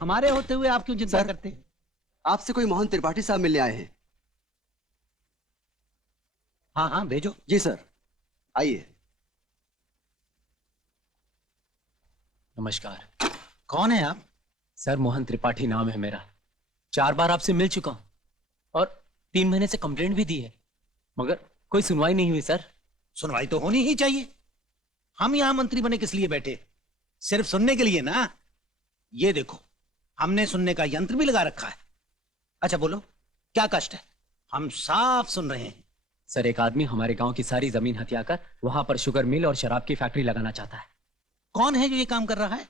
हमारे होते हुए आप क्यों चिंता करते हैं? आपसे कोई मोहन त्रिपाठी साहब मिलने आए हैं। हाँ हाँ भेजो। जी सर, आइए। नमस्कार। कौन है आप? सर मोहन त्रिपाठी नाम है मेरा। 4 बार आपसे मिल चुका हूं और 3 महीने से कंप्लेंट भी दी है, मगर कोई सुनवाई नहीं हुई सर। सुनवाई तो होनी ही चाहिए। हम यहां मंत्री बने किस लिए बैठे? सिर्फ सुनने के लिए ना। ये देखो, हमने सुनने का यंत्र भी लगा रखा है। अच्छा बोलो, क्या कष्ट है? हम साफ सुन रहे हैं। सर एक आदमी हमारे गांव की सारी जमीन हथियाकर वहां पर शुगर मिल और शराब की फैक्ट्री लगाना चाहता है। कौन है जो ये काम कर रहा है?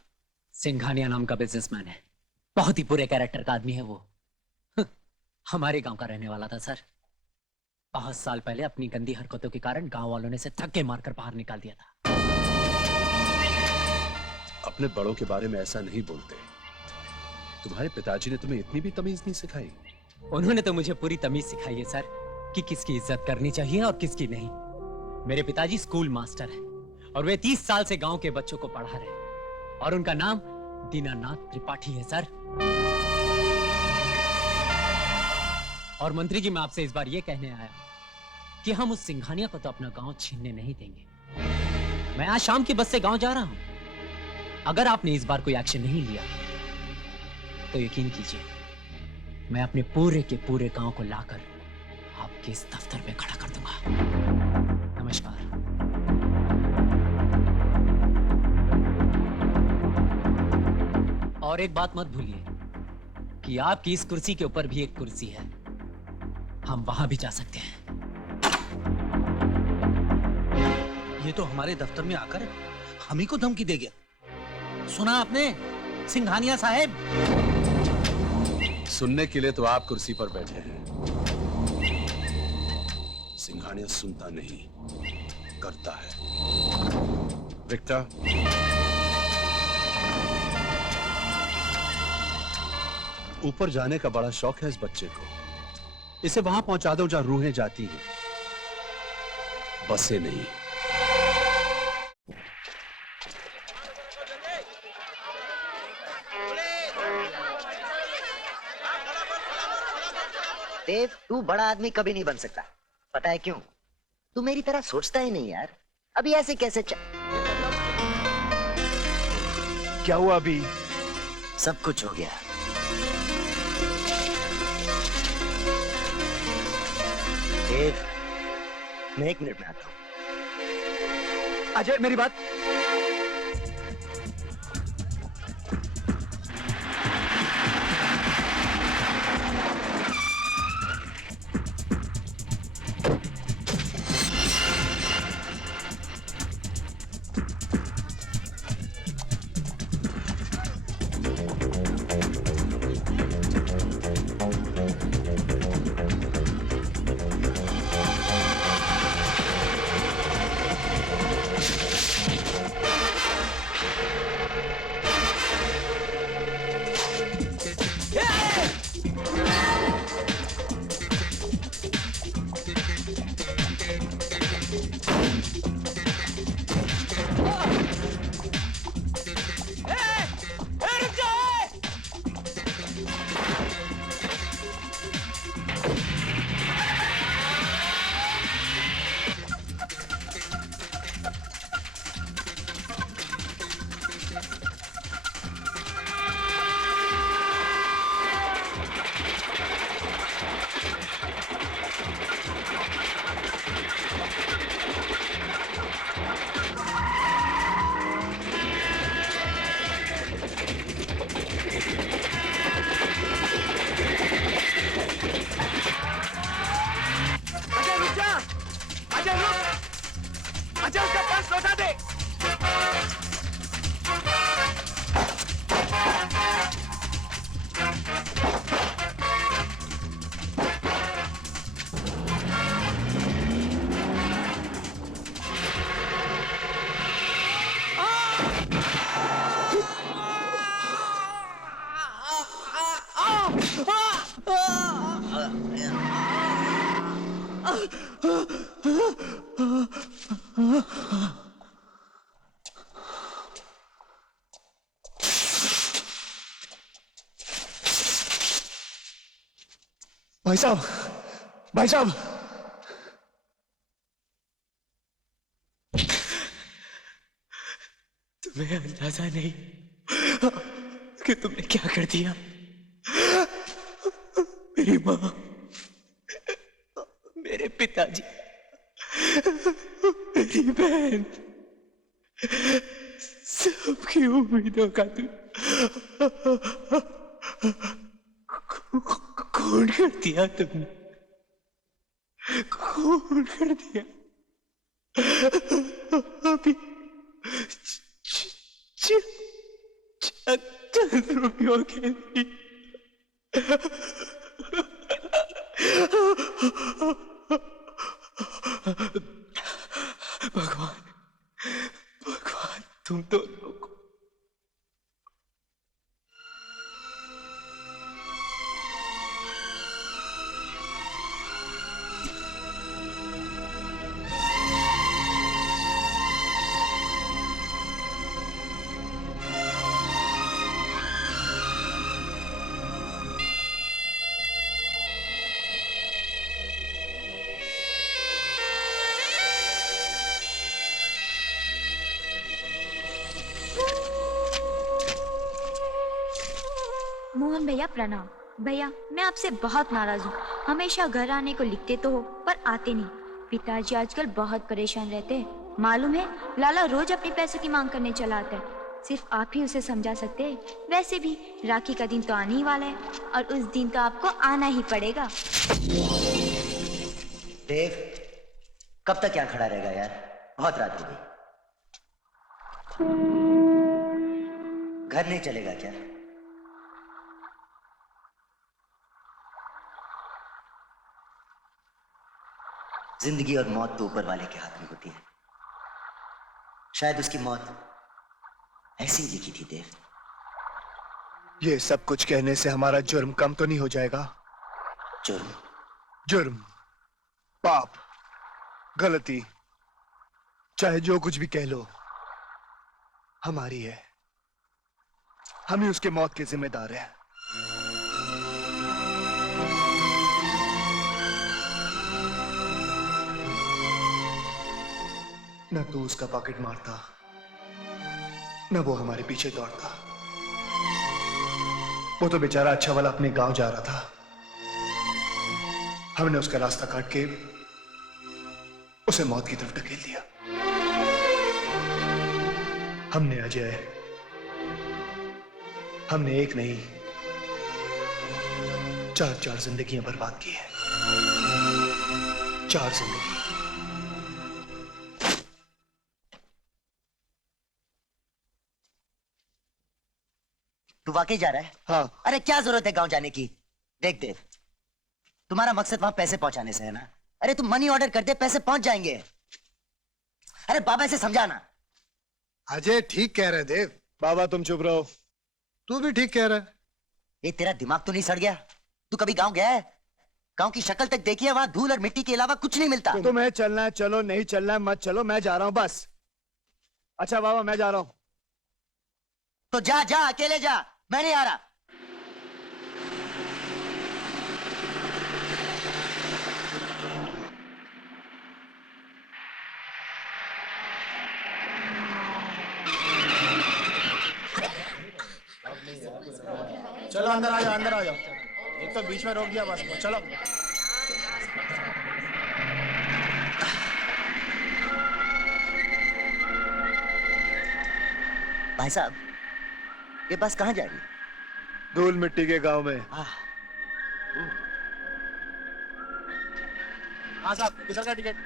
सिंघानिया नाम का बिजनेसमैन है। बहुत ही बुरे कैरेक्टर का आदमी है वो। हमारे गांव का रहने वाला था सर। 5 साल पहले अपनी गंदी हरकतों के कारण गांव वालों ने इसे धक्के मारकर बाहर निकाल दिया था। अपने बड़ों के बारे में ऐसा नहीं बोलते। तुम्हारे पिताजी ने तुम्हें इतनी भी तमीज नहीं सिखाई? उन्होंने तो मुझे पूरी तमीज सिखाई है सर कि किसकी इज्जत करनी चाहिए और किसकी नहीं। मेरे पिताजी स्कूल मास्टर हैं और वे 30 साल से गांव के बच्चों को पढ़ा रहे हैं और उनका नाम दीनानाथ त्रिपाठी है सर। और मंत्री जी, मैं आपसे इस बार ये कहने आया कि हम उस सिंघानिया को तो अपना गांव छीनने नहीं देंगे। मैं आज शाम की बस से गांव जा रहा हूं। अगर आपने इस बार कोई एक्शन नहीं लिया तो यकीन कीजिए मैं अपने पूरे के पूरे गांव को लाकर आपके इस दफ्तर में खड़ा कर दूंगा। नमस्कार। और एक बात मत भूलिए कि आपकी इस कुर्सी के ऊपर भी एक कुर्सी है, हम वहां भी जा सकते हैं। ये तो हमारे दफ्तर में आकर हम ही को धमकी दे गया। सुना आपने सिंघानिया साहब? सुनने के लिए तो आप कुर्सी पर बैठे हैं। सिंघानिया सुनता नहीं, करता है। विक्टर, ऊपर जाने का बड़ा शौक है इस बच्चे को। इसे वहां पहुंचा दो जहां रूहें जाती हैं, बसें नहीं। देव, तू बड़ा आदमी कभी नहीं बन सकता। पता है क्यों? तू मेरी तरह सोचता ही नहीं यार। अभी ऐसे कैसे क्या हुआ अभी? सब कुछ हो गया। देव, मैं 1 मिनट में आता हूं। अजय, मेरी बात। भाई साहब, भाई साहब, तुम्हें अंदाजा नहीं कि तुमने क्या कर दिया। मेरी माँ, मेरे पिताजी, मेरी बहन, सबकी उम्मीदों का तू खून कर दिया तुमने, खून कर दिया। अभी चंद रुपयों के लिए भगवान, भगवान तुम दोनों को मोहन भैया प्रणाम। भैया मैं आपसे बहुत नाराज हूँ। हमेशा घर आने को लिखते तो हो पर आते नहीं। पिताजी आजकल बहुत परेशान रहते हैं। मालूम है लाला रोज अपने पैसों की मांग करने चला आता है। सिर्फ आप ही उसे समझा सकते हैं। वैसे भी राखी का दिन तो आने ही वाला है और उस दिन तो आपको आना ही पड़ेगा। देव, कब तक यहाँ खड़ा रहेगा यार? बहुत रात हो गई। घर नहीं चलेगा क्या? जिंदगी और मौत तो ऊपर वाले के हाथ में होती है। शायद उसकी मौत ऐसी ही लिखी थी देव। ये सब कुछ कहने से हमारा जुर्म कम तो नहीं हो जाएगा? जुर्म? जुर्म, पाप, गलती, चाहे जो कुछ भी कह लो, हमारी है। हम ही उसके मौत के जिम्मेदार हैं। न तू उसका पॉकेट मारता, न वो हमारे पीछे दौड़ता। वो तो बेचारा अच्छा वाला अपने गांव जा रहा था। हमने उसका रास्ता काट के उसे मौत की तरफ ढकेल दिया। हमने अजय, हमने एक नहीं 4 जिंदगियां बर्बाद की है। 4 जिंदगी। तू वाकई जा रहा है? हाँ। अरे क्या जरूरत है गांव जाने की? देख देव, तुम्हारा मकसद वहां पैसे पहुंचाने से है ना? अरे तुम मनी ऑर्डर कर दे, पैसे पहुंच जाएंगे। अरे बाबा से समझाना। अजय ठीक कह रहे देव। बाबा तुम चुप रहो। तू भी ठीक कह रहा है। ये तेरा दिमाग तो नहीं सड़ गया? तू कभी गांव गया है? गांव की शक्ल तक देखी है? वहां धूल और मिट्टी के अलावा कुछ नहीं मिलता। तुम्हें चलना है चलो, नहीं चलना है मत चलो। मैं जा रहा हूं बस। अच्छा बाबा मैं जा रहा हूं। तो जा जा, अकेले जा, मैं नहीं आ रहा। चलो अंदर आ जाओ, अंदर आ जाओ। एक तो बीच में रोक दिया बस को। चलो भाई साहब, ये बस कहाँ जाएगी? धूल मिट्टी के गांव में। हाँ साहब, किधर का टिकट?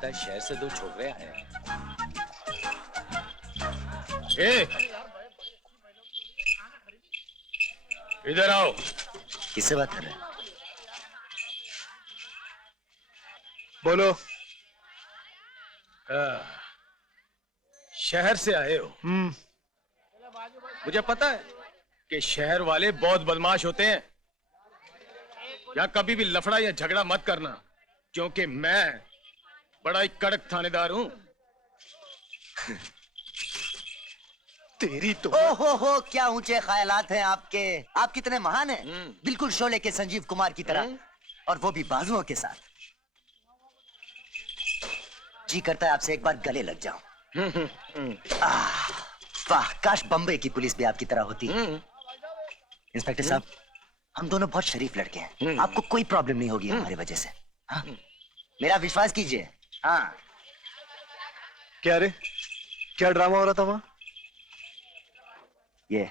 लगता है शहर से दो छोकरे आए हैं। इधर आओ। किससे बात कर रहे हैं? बोलो। शहर से आए हो? मुझे पता है कि शहर वाले बहुत बदमाश होते हैं। यहाँ कभी भी लफड़ा या झगड़ा मत करना, क्योंकि मैं बड़ा ही कड़क थानेदार हूँ। तेरी तो हो क्या ऊंचे ख्यालात हैं आपके। आप कितने महान हैं, बिल्कुल शोले के संजीव कुमार की तरह, और वो भी बाजुओं के साथ। जी करता है आपसे एक बार गले लग जाऊं। वाह, काश बम्बई की पुलिस भी आपकी तरह होती। इंस्पेक्टर साहब, हम दोनों बहुत शरीफ लड़के हैं, आपको कोई प्रॉब्लम नहीं होगी हमारी वजह से। हाँ? मेरा विश्वास कीजिए। हाँ। क्या रे, क्या ड्रामा हो रहा था वहां? ये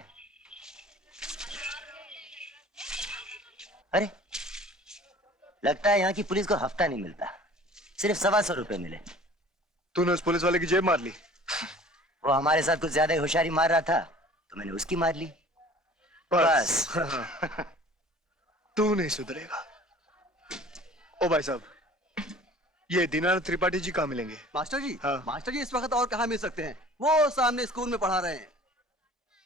अरे, लगता है यहाँ की पुलिस को हफ्ता नहीं मिलता, सिर्फ 125 रुपए मिले। तूने उस पुलिस वाले की जेब मार ली? वो हमारे साथ कुछ ज्यादा ही होशियारी मार रहा था, तो मैंने उसकी मार ली। बस। तू नहीं सुधरेगा। ओ भाई साहब, ये दीनानाथ त्रिपाठी जी कहाँ मिलेंगे? मास्टर जी, हाँ। मास्टर जी इस वक्त और कहाँ मिल सकते हैं? वो सामने स्कूल में पढ़ा रहे हैं।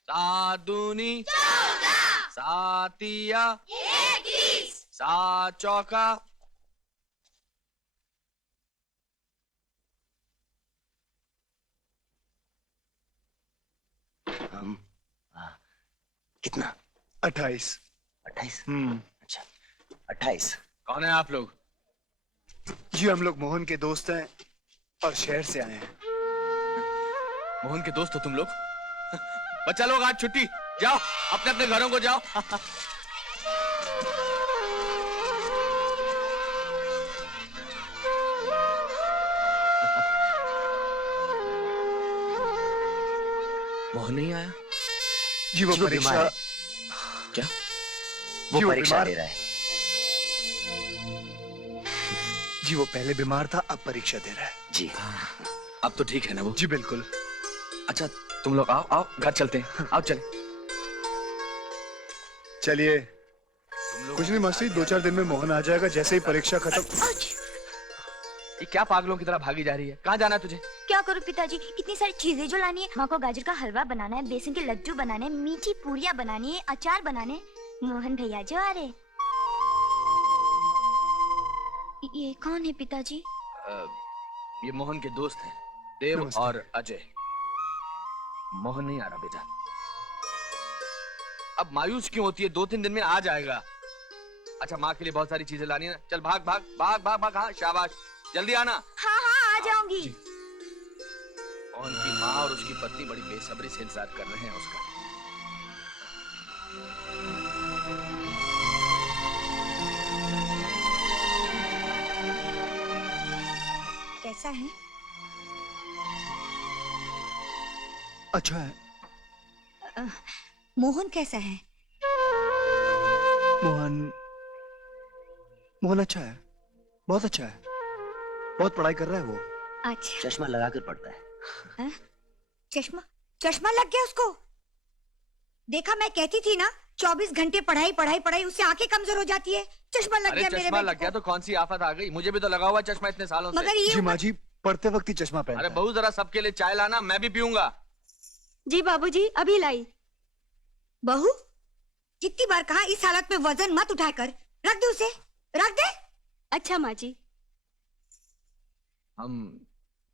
सात-दूनी 14, सातिया 21, 7 चौका। हम कितना? 28। 28? हम्म। अच्छा, 28। कौन है आप लोग? जी हम लोग मोहन के दोस्त हैं और शहर से आए हैं। मोहन के दोस्त हो तुम लोग? बच्चा लोग आज छुट्टी, जाओ अपने अपने घरों को जाओ। मोहन नहीं आया? जी वो जी, वो परीक्षा। बीमार है। क्या? वो जी, वो परीक्षा बीमार- दे रहा है। जी वो पहले बीमार था, अब परीक्षा दे रहा है। जी। अब तो ठीक है ना वो? जी बिल्कुल। अच्छा तुम लोग आओ आओ घर चलते हैं, आओ चले। चलिए। कुछ नहीं मास्टर जी, 2-4 दिन में मोहन आ जाएगा, जैसे ही परीक्षा खत्म। ये क्या पागलों की तरह भागी जा रही है? कहाँ जाना है तुझे? क्या करूं पिताजी, इतनी सारी चीजें जो लानी है। माँ को गाजर का हलवा बनाना है, बेसन के लड्डू बनाने, मीठी पूरियाँ बनानी है, अचार बनाने। मोहन भैया जो आ रहे। ये कौन है पिताजी? ये मोहन के दोस्त हैं, देव नमस्ते। और अजय। मोहन नहीं आ रहा बेटा। अब मायूस क्यों होती है? 2-3 दिन में आ जाएगा। अच्छा माँ के लिए बहुत सारी चीजें लानी है ना, चल भाग भाग भाग भाग भाग। हाँ शाबाश, जल्दी आना। हाँ हाँ आ जाऊंगी। मोहन की माँ और उसकी पत्नी बड़ी बेसब्री से इंतजार कर रहे हैं उसका। कैसा है? अच्छा है। मोहन कैसा है? मोहन मोहन अच्छा है, बहुत अच्छा है, बहुत पढ़ाई कर रहा है वो। अच्छा। चश्मा लगाकर पढ़ता है। चश्मा चश्मा लग गया उसको? देखा, मैं कहती थी ना, 24 घंटे पढ़ाई पढ़ाई पढ़ाई, उससे आंखें कमजोर हो जाती है। चश्मा लग अरे गया मेरे चश्मा बेटे लग गया को। तो कौन सी आफत आ गई? मुझे भी तो लगा हुआ है चश्मा इतने सालों से। मगर ये जी माँ जी, पढ़ते वक्त ही चश्मा पहनता अरे है। बहू जरा सबके लिए चाय लाना, मैं भी पीऊंगा। जी बाबूजी, अभी लाई। बहू, जितनी बार कहा इस हालत में वजन मत उठाकर, रख दे उसे, रख दे। अच्छा माँ जी। हम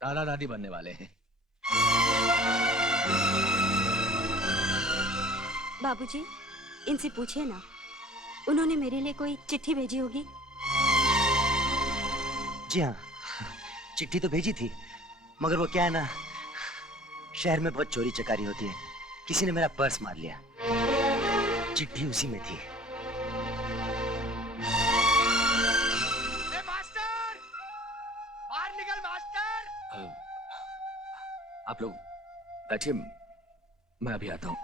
दादा दादी बनने वाले हैं। बाबूजी, इनसे पूछिए ना, उन्होंने मेरे लिए कोई चिट्ठी भेजी होगी। जी हाँ, चिट्ठी तो भेजी थी, मगर वो क्या है ना, शहर में बहुत चोरी चकारी होती है, किसी ने मेरा पर्स मार लिया, चिट्ठी उसी में थी। मास्टर, बाहर निकल मास्टर। आप लोग बैठिए, मैं अभी आता हूँ।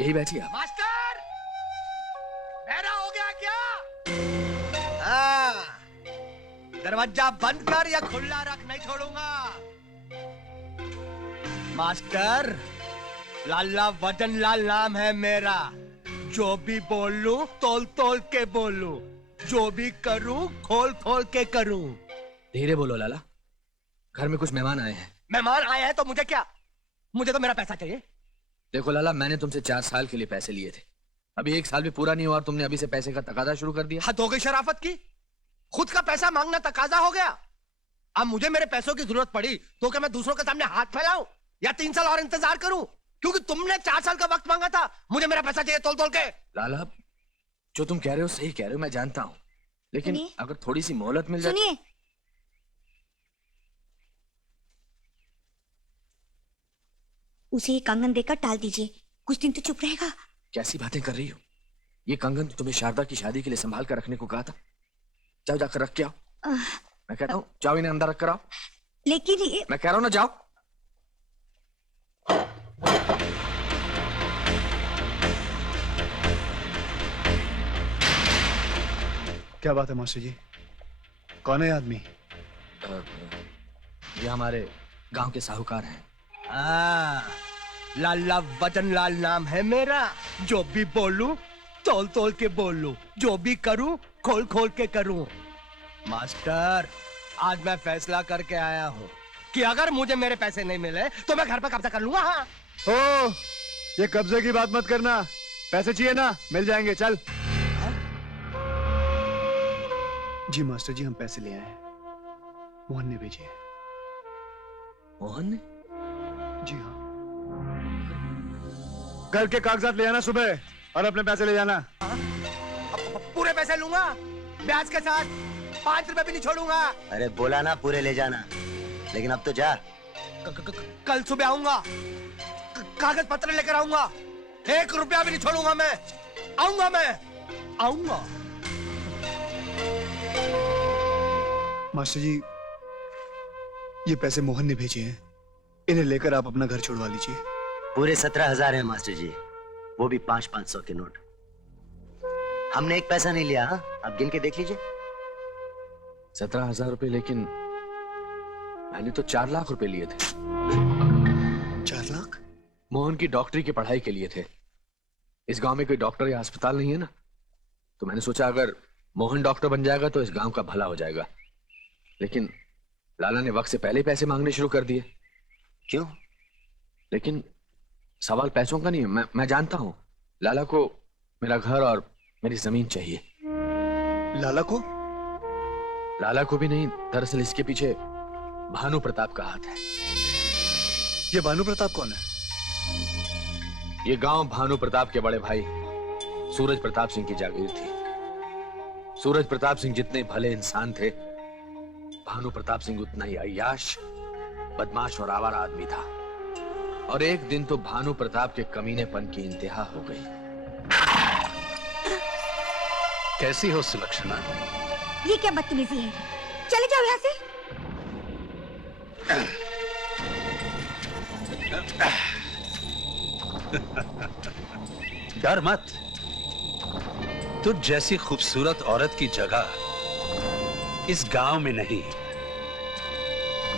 यही बैठिए आप। मास्टर, बहरा हो गया क्या? हाँ, दरवाजा बंद कर या खुला रख, नहीं छोड़ूंगा। मास्टर, लाला वतन लाल नाम है मेरा। जो भी बोलूं तोल तोल के बोलूं, जो भी करूं खोल खोल के करूं। धीरे बोलो लाला, घर में कुछ मेहमान आए हैं। मेहमान आए हैं तो मुझे क्या, मुझे तो मेरा पैसा चाहिए। देखो लाला, मैंने तुमसे 4 साल के लिए पैसे लिए थे, अभी 1 साल भी पूरा नहीं हुआ और तुमने अभी से पैसे का तकाजा शुरू कर दिया। हद हो गई शराफत की, खुद का पैसा मांगना तकाजा हो गया। अब मुझे मेरे पैसों की जरूरत पड़ी तो क्या मैं दूसरों के सामने हाथ फैलाऊं या 3 साल और इंतजार करूं? क्योंकि तुमने 4 साल का वक्त मांगा था, मुझे मेरा पैसा चाहिए तोल तोल के। लाला, जो तुम कह रहे हो सही कह रहे हो, मैं जानता हूँ, लेकिन सुनिए। अगर थोड़ी सी मोहलत मिल जाए। सुनिए, उसे ये कंगन देकर टाल दीजिए, कुछ दिन तो चुप रहेगा। कैसी बातें कर रही हो? ये कंगन तो तुम्हें शारदा की शादी के लिए संभाल कर रखने को कहा था। जाओ जाकर रख के आओ। मैं कहता हूँ जाओ, इन्हें अंदर रख कर आओ। लेकिन ये मैं कह रहा हूँ ना, जाओ। क्या बात है मास्टर जी, कौन है आदमी? ये हमारे गांव के साहूकार हैं। लाला वतन लाल नाम है मेरा। जो भी बोलूं तोल तोल के बोलूं, जो भी करूं खोल खोल के करूं। मास्टर, आज मैं फैसला करके आया हूं कि अगर मुझे मेरे पैसे नहीं मिले तो मैं घर पर कब्जा कर लूंगा। हाँ, ओ, ये कब्जे की बात मत करना, पैसे चाहिए ना, मिल जाएंगे, चल। जी मास्टर जी, हम पैसे ले आए हैं, मोहन ने भेजे हैं। मोहन ने? जी हाँ। घर के कागजात ले आना सुबह और अपने पैसे ले जाना। पूरे पैसे लूंगा, ब्याज के साथ, 5 रुपए भी नहीं छोड़ूंगा। अरे बोला ना पूरे ले जाना, लेकिन अब तो जा। कल सुबह आऊंगा, कागज पत्र लेकर आऊंगा, 1 रुपया भी नहीं छोड़ूंगा। मैं आऊंगा। मास्टर जी, ये पैसे मोहन ने भेजे हैं, इन्हें लेकर आप अपना घर छुड़वा लीजिए। पूरे 17,000 है मास्टर जी, वो भी 500-500 के नोट। हमने एक पैसा नहीं लिया। हाँ, आप गिन के देख लीजिए। 17,000 रुपए, लेकिन मैंने तो 4 लाख रुपए लिए थे। 4 लाख? मोहन की डॉक्टरी की पढ़ाई के लिए थे। इस गांव में कोई डॉक्टर या अस्पताल नहीं है ना, तो मैंने सोचा अगर मोहन डॉक्टर बन जाएगा तो इस गांव का भला हो जाएगा। लेकिन लाला ने वक्त से पहले पैसे मांगने शुरू कर दिए। क्यों? लेकिन सवाल पैसों का नहीं है, मैं जानता हूं। लाला को मेरा घर और मेरी जमीन चाहिए। लाला को? लाला को भी नहीं, दरअसल इसके पीछे भानु प्रताप का हाथ है। ये भानु प्रताप कौन है? ये गांव भानु प्रताप के बड़े भाई सूरज प्रताप सिंह की जागीर थी। सूरज प्रताप सिंह जितने भले इंसान थे, भानु प्रताप सिंह उतना ही अय्याश, बदमाश और आवारा आदमी था। और एक दिन तो भानु प्रताप के कमीनेपन की इंतहा हो गई। कैसी हो सुलक्षणा? ये क्या बदतमीजी है, चले जाओ यहाँ से। डर मत, तुझ जैसी खूबसूरत औरत की जगह इस गांव में नहीं,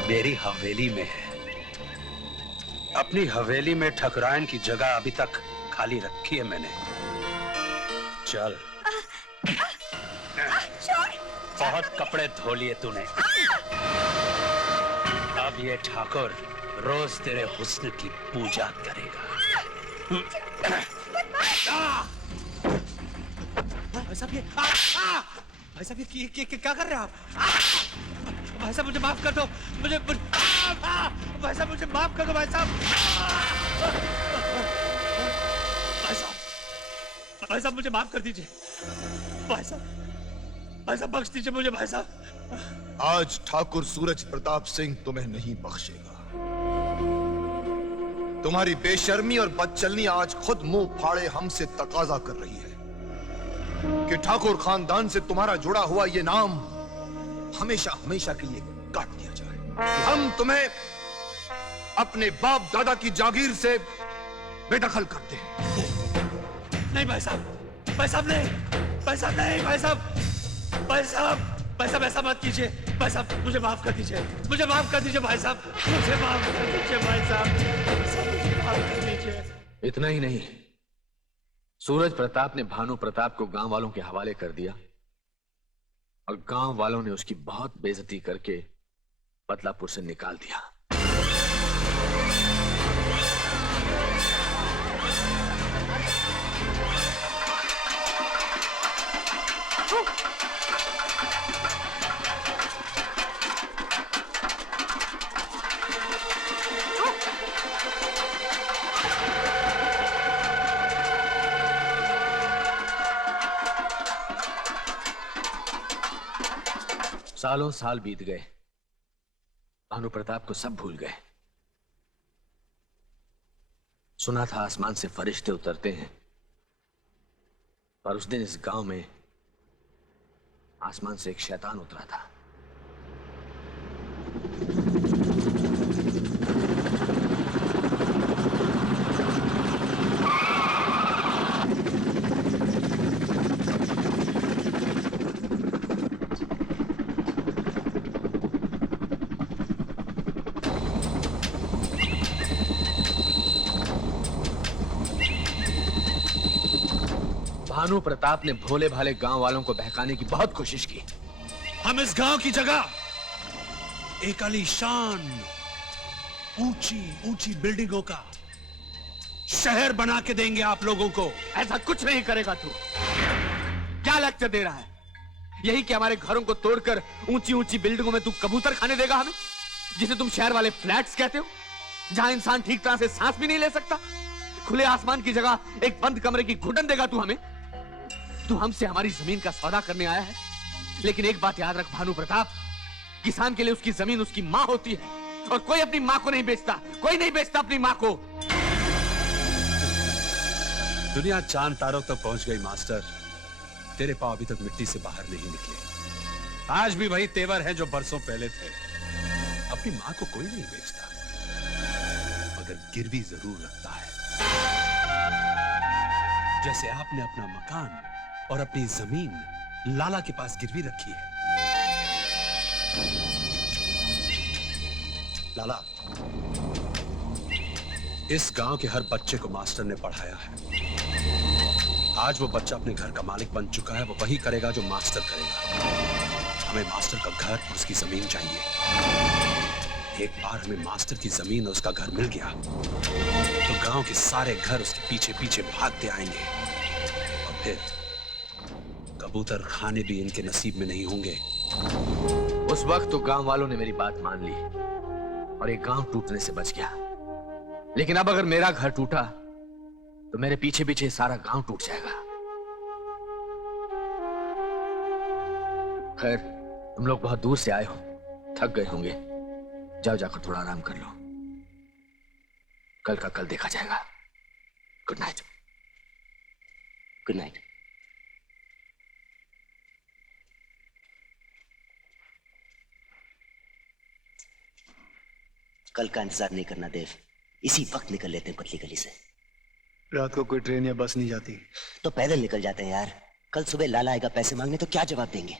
मेरी हवेली में है। अपनी हवेली में ठकुराइन की जगह अभी तक खाली रखी है मैंने। चल। बहुत कपड़े धो लिए तूने, अब ये ठाकुर रोज तेरे हुस्न की पूजा करेगा। भाई साहब ये क्या कर रहे हैं आप? भाई साहब मुझे माफ कर दो, मुझे भाई साहब मुझे माफ कर दो भाई साहब। भाई साहब मुझे माफ कर दीजिए। भाई साहब बख्श दीजिए मुझे भाई साहब। आज ठाकुर सूरज प्रताप सिंह तुम्हें नहीं बख्शेगा। तुम्हारी बेशर्मी और बदचलनी आज खुद मुंह फाड़े हमसे तकाजा कर रही है कि ठाकुर खानदान से तुम्हारा जुड़ा हुआ ये नाम हमेशा हमेशा के लिए काट दिया जाए। हम तुम्हें अपने बाप दादा की जागीर से बेदखल करते हैं। नहीं भाई साहब नहीं, भाई साहब नहीं, भाई साहब भाई साहब ऐसा मत कीजिए, भाई साहब मुझे माफ कर दीजिए, मुझे माफ कर दीजिए भाई साहब, मुझे माफ कर दीजिए भाई साहब, मुझे माफ कर दीजिए। इतना ही नहीं, सूरज प्रताप ने भानु प्रताप को गांव वालों के हवाले कर दिया और गांव वालों ने उसकी बहुत बेइज्जती करके बदलापुर से निकाल दिया। सालों साल बीत गए, भानु प्रताप को सब भूल गए। सुना था आसमान से फरिश्ते उतरते हैं, पर उस दिन इस गांव में आसमान से एक शैतान उतरा था। भानु प्रताप ने भोले भाले गांव वालों को बहकाने की बहुत कोशिश की। हम इस गांव की जगह एक आलीशान ऊंची ऊंची बिल्डिंगों का शहर बना के देंगे आप लोगों को। ऐसा कुछ नहीं करेगा तू। क्या लेक्चर दे रहा है? यही कि हमारे घरों को तोड़कर ऊंची ऊंची बिल्डिंगों में तू कबूतर खाने देगा हमें, जिसे तुम शहर वाले फ्लैट्स कहते हो, जहां इंसान ठीक तरह से सांस भी नहीं ले सकता। खुले आसमान की जगह एक बंद कमरे की घुटन देगा तू हमें। तू हमसे हमारी जमीन का सौदा करने आया है, लेकिन एक बात याद रख भानु प्रताप, किसान के लिए उसकी जमीन उसकी मां होती है, और कोई अपनी मां को नहीं बेचता, कोई नहीं बेचता अपनी मां को। दुनिया चांद तारों तक पहुंच गई मास्टर, तेरे पांव अभी तक मिट्टी से बाहर नहीं निकले। आज भी वही तेवर है जो बरसों पहले थे। अपनी मां को कोई नहीं बेचता, मगर गिरवी जरूर रखता है। जैसे आपने अपना मकान और अपनी जमीन लाला के पास गिरवी रखी है। लाला, इस गांव के हर बच्चे को मास्टर ने पढ़ाया है। आज वो बच्चा अपने घर का मालिक बन चुका है। वो वही करेगा जो मास्टर करेगा। हमें मास्टर का घर और उसकी जमीन चाहिए। एक बार हमें मास्टर की जमीन और उसका घर मिल गया तो गांव के सारे घर उसके पीछे पीछे भागते आएंगे, और फिर कबूतर खाने भी इनके नसीब में नहीं होंगे। उस वक्त तो गांव वालों ने मेरी बात मान ली और एक गांव टूटने से बच गया। लेकिन अब अगर मेरा घर टूटा तो मेरे पीछे पीछे सारा गांव टूट जाएगा। खैर, तुम लोग बहुत दूर से आए हो, थक गए होंगे। जाओ, जाकर थोड़ा आराम कर लो। कल का कल देखा जाएगा। Good night. Good night. कल का इंतजार नहीं करना देव, इसी वक्त निकल लेते हैं पतली गली से। रात को कोई ट्रेन या बस नहीं जाती तो पैदल निकल जाते हैं यार। कल सुबह लाला आएगा पैसे मांगने, तो क्या जवाब देंगे?